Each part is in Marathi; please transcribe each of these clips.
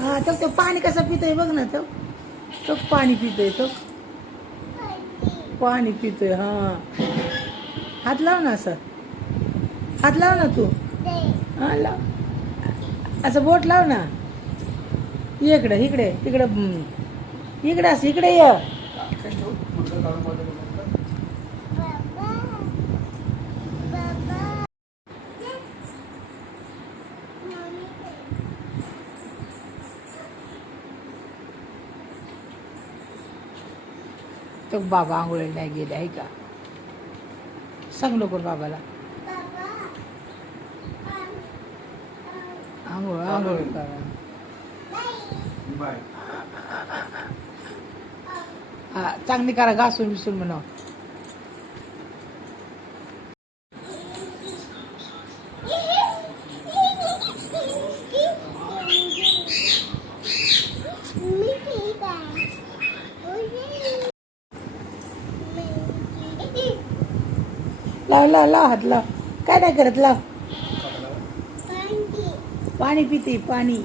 हा तो पाणी कसं पितोय बघ ना तो पाणी पितोय तो पाणी पितोय. हा हात लाव ना असं, हात लाव ना तू. हा लाव असं, बोट लाव ना. इकडे इकडे तिकडे इकडे असं इकडे ये. तो बाबा आंघोळीला नाही गेले आहे का? सांग लवकर बाबाला. आंघोळ आंघोळ करा. हा चांगली करा, घासून बिसून म्हणा. लाव लाव लाव हात लाव. काय नाही करत, लाव. पाणी पिते पाणी.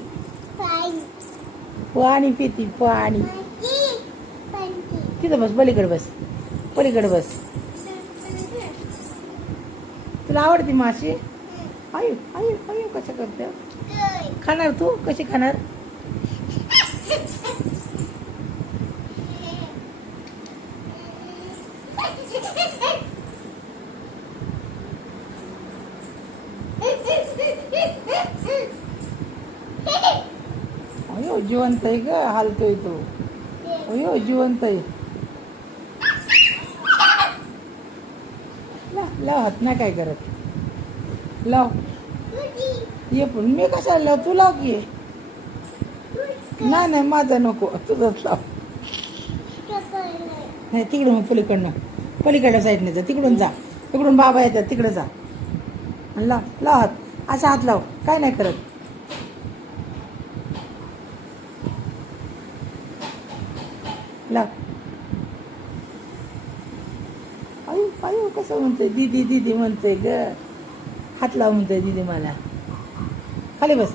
पाणी पिते पाणी. तिथं बस, पलीकडे बस, पलीकडे बस. तुला आवडते माशी? आयु आयु आयु कसं करते? खाणार तू? कशी खाणार? अयो जिवंत आहे ग, हालतोय तो. अयो जिवंत आहे. लाव हात, नाही काय करत. लाव ये, पण मी कशाला लाव, तू लाव की. नाही नाही माझा नको, तुझंच लाव. नाही तिकडून मग पलीकडल्या साईडने जा, तिकडून जा. तिकडून बाबा येतात, तिकडे जा. लाव लाव हात, असा हात लाव, काय नाही करत. लाव. आयु आयु कसं म्हणतोय, दीदी दीदी म्हणतोय ग. हात लाव म्हणतोय दीदी मला. खाली बस,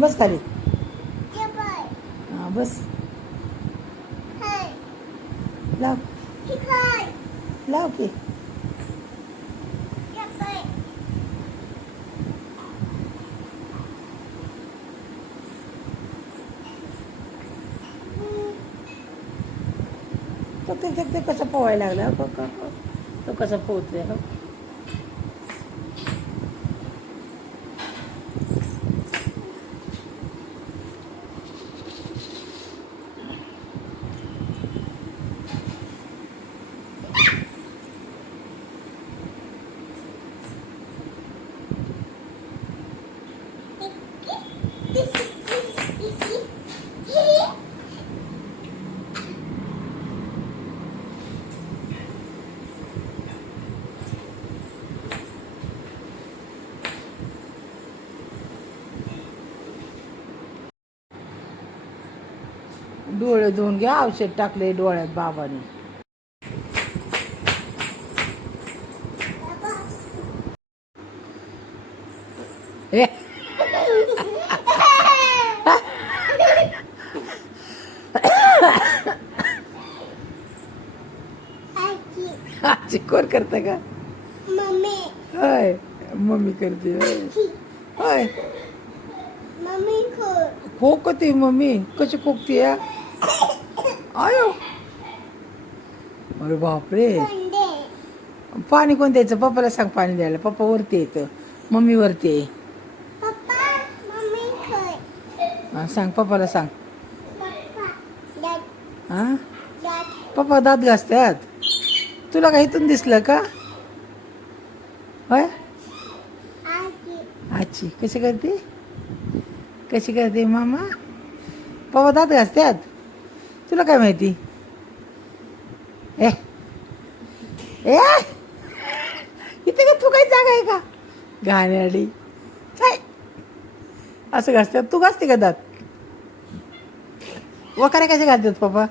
बस खाली. हा बस. लाव लाव की. तो ते कसं पोवायला लागला, तो कसं पोहतोय. हो डोळे धुवून घ्या, औषध टाकले डोळ्यात बाबाने. आजी कोण करता का? मम्मी. होय मम्मी करते. होय मम्मी खोकते. मम्मी कशी खोकते? आयो अरे बापरे. पाणी कोण द्यायचं? पप्पाला सांग पाणी द्यायला. पप्पा वरती येतं, मम्मी वरती आहे. सांग पप्पाला, सांग. हा पप्पा दात घासतात. तुला काय इथून दिसलं का? होय आजी कशी करते, कशी करते मामा? पप्पा दात घासतात, तुला काय माहिती? ए ए इथे का तू काही जागा आहे का? घाणेरडी काय असं घासतात? तू घासते का दात? वकारे कसे घालतात पप्पा?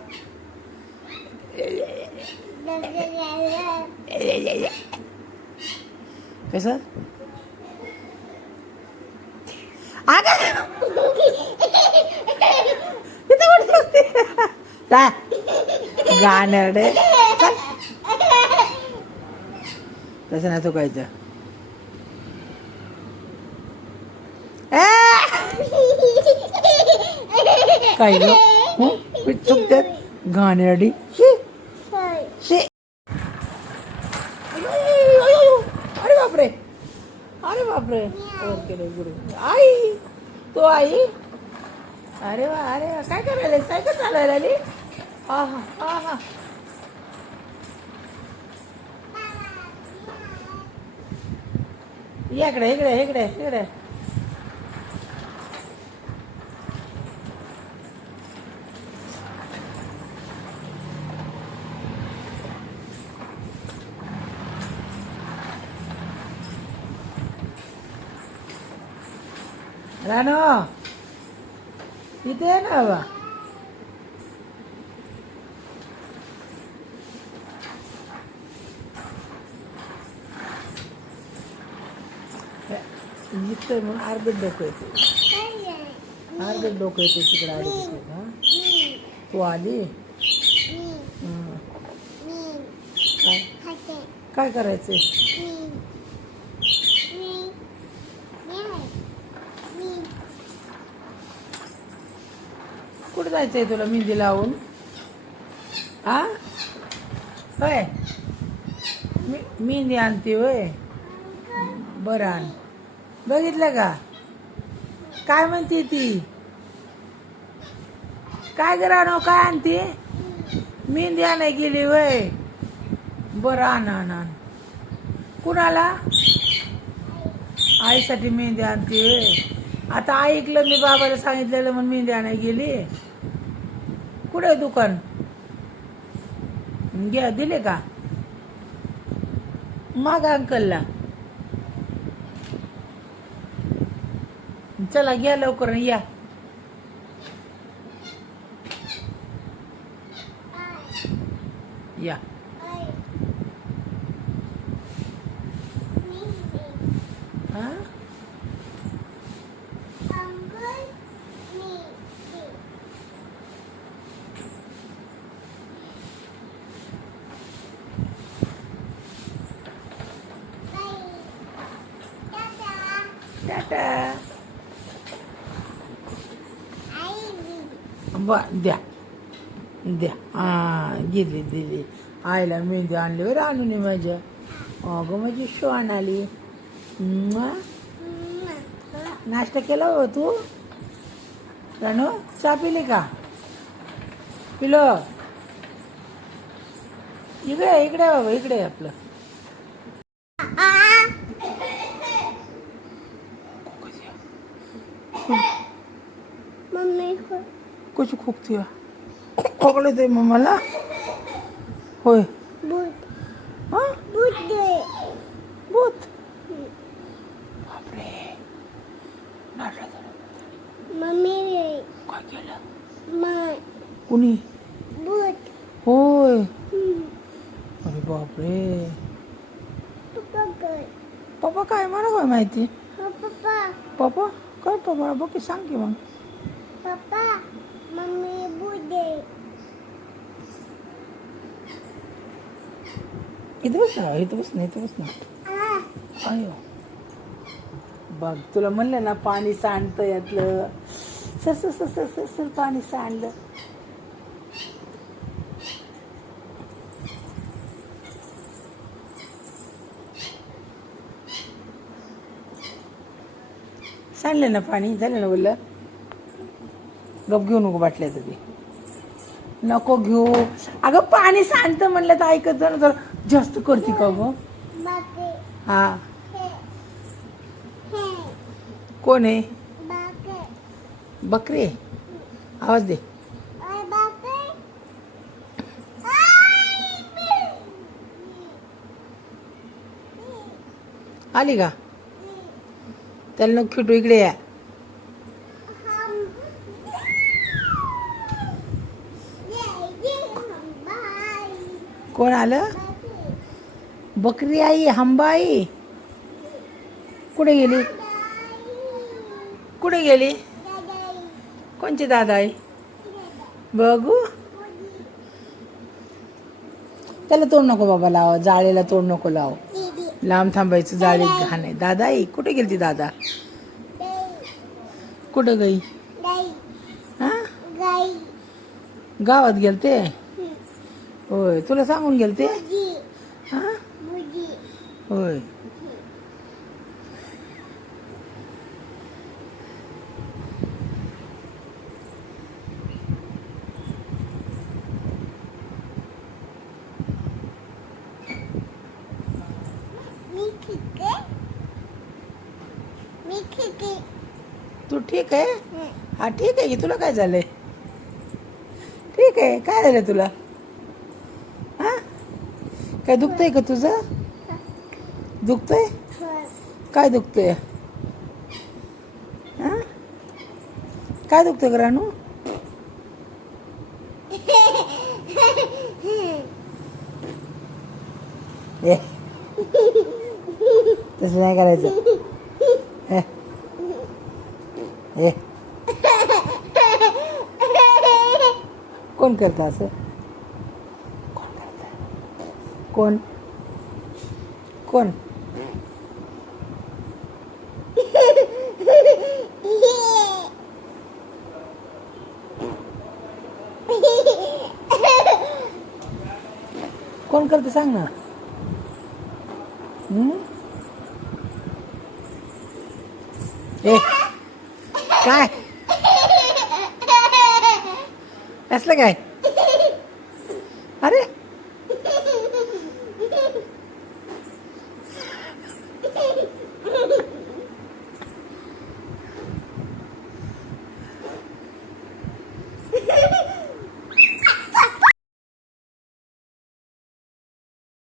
कसं? गाणरडे तसं नाही चुकायचं. काय चुकतात गाणरडी. अरे बापरे, अरे बापरे. आई तो आई. अरे वा, अरे वा. काय करायला, सायकल चालवायला आली. आहा आहा. या इकडे इकडे इकडे इकडे. रानो इथे आहे ना बाबा. इथं मग अर्धच डोकं येते, अर्धच डोकं येते तिकडे आली. हा तू आली. काय काय करायचंय. कुठं जायचंय तुला मेहंदी लावून. हा होय, मेहंदी आणते होय. बरं आण. बघितलं का काय म्हणते ती. काय करा काय आणते. मेहंदी आणाय गेली वय. बरं आण आण आण. कुणाला. आईसाठी मेहंदी आणते वय. आता ऐकलं मी बाबाला सांगितलेलं म्हणून मेहंदी आणाय गेली. कुठे दुकान घ्या दिले का. मग अंकलला चला घ्या लवकर या. या हा टाटा. द्या द्या. हां दिली दिली. आईला मेहंदी आणली बरं आणून माझ्या. अगं माझी श्वान आली. नाश्ता केला हो तू. रानू चहा पिली का. पिलो. इकडे इकडे बाबा इकडे आपलं. मम्मी कुछ खोकती खोकले ते मला होय. भूत हां भूत दे. भूत. बापरे. मम्मी काय केलं. माय कुणी. भूत. होय. अरे बापरे. पप्पा काय. पप्पा काय मला काय माहिती. पप्पा पप्पा काय पप्पा बघ सांग की मग. पप्पा मम्मी भूत दे. इथं बस ना इथं बस ना इथं बस ना. अयो बघ तुला म्हणलं ना पाणी सांडतं यातलं. Sir sir sir sir sir sir पाणी सांडलं. सांडलं ना पाणी. झालं ना बोललं. गप घेऊ नको बाटल्या तर ते नको घेऊ. अगं पाणी सांडतं म्हणलं तर ऐकत जा ना. जर जास्त करते का गं. बाके हा हे हे कोण आहे. बाके बकरी. आवाज दे. आय बाके. आली का. त्याला नको खेटू. इकडे या. कोण आलं. बकरी आई हंबाई. कुठे गेली. कुठे गेली. कोणची दादा आहे. बघू त्याला तोड नको बाबा लाव, जाळीला तोड नको लाव, दीदी लांब थांबायचं, जाळी घाण आहे. दादा आई कुठे गेलती दादा? कुठं गई? गाई हा गाई गावात गेलते होय, तुला सांगून गेलते बुजी हा बुजी होय. मी ठीक आहे मी ठीक आहे तू ठीक आहे? हा ठीक आहे की, तुला काय झालंय? ठीक आहे, काय झालं तुला? हा काय दुखतंय का तुझं? दुखतंय? काय दुखतंय? हा काय दुखतंय का रानू? ए तसं नाही करायचं. ए ए कोण करतं असं? कोण करतं? कोण कोण? कोण करतं सांग ना. ए काय असलं काय? अरे